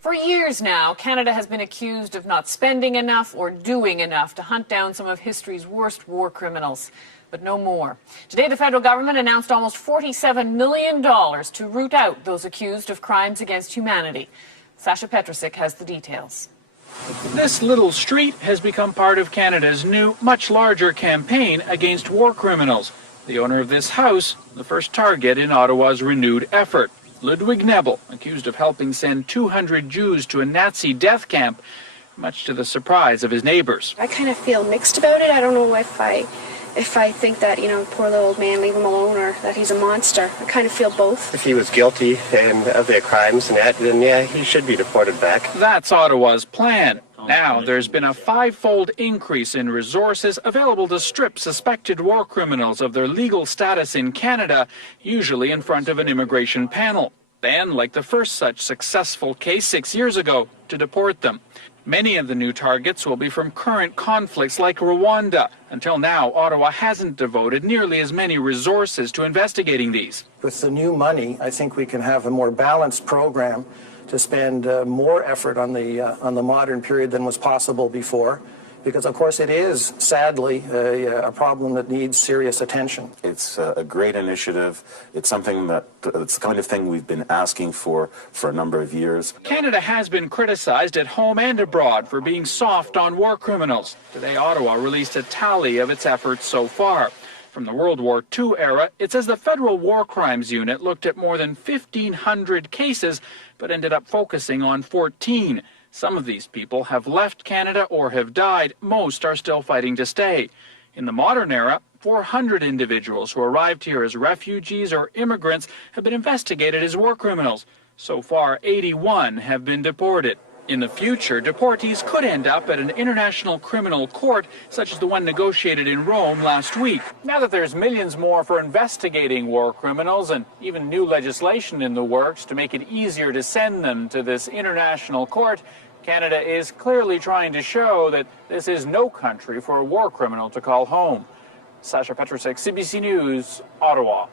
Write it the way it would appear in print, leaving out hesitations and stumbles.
For years now, Canada has been accused of not spending enough or doing enough to hunt down some of history's worst war criminals. But no more. Today, the federal government announced almost $47 million to root out those accused of crimes against humanity. Sasha Petrusik has the details. This little street has become part of Canada's new, much larger campaign against war criminals. The owner of this house, the first target in Ottawa's renewed effort. Ludwig Nebel, accused of helping send 200 Jews to a Nazi death camp, much to the surprise of his neighbors. I kind of feel mixed about it. I don't know if I think that, poor little old man, leave him alone, or that he's a monster. I kind of feel both. If he was guilty of their crimes, then yeah, he should be deported back. That's Ottawa's plan. Now there's been a 5-fold increase in resources available to strip suspected war criminals of their legal status in Canada, usually in front of an immigration panel. Then, like the first such successful case 6 years ago, to deport them. Many of the new targets will be from current conflicts like Rwanda. Until now, Ottawa hasn't devoted nearly as many resources to investigating these. With the new money, I think we can have a more balanced program to spend more effort on the modern period than was possible before, because of course it is sadly a problem that needs serious attention. It's a great initiative. It's something it's the kind of thing we've been asking for a number of years. Canada has been criticized at home and abroad for being soft on war criminals. Today, Ottawa released a tally of its efforts so far. From the World War II era, it says the Federal War Crimes Unit looked at more than 1,500 cases, but ended up focusing on 14. Some of these people have left Canada or have died. Most are still fighting to stay. In the modern era, 400 individuals who arrived here as refugees or immigrants have been investigated as war criminals. So far, 81 have been deported. In the future, deportees could end up at an international criminal court, such as the one negotiated in Rome last week. Now that there's millions more for investigating war criminals and even new legislation in the works to make it easier to send them to this international court, Canada is clearly trying to show that this is no country for a war criminal to call home. Sasha Petrusik, CBC News, Ottawa.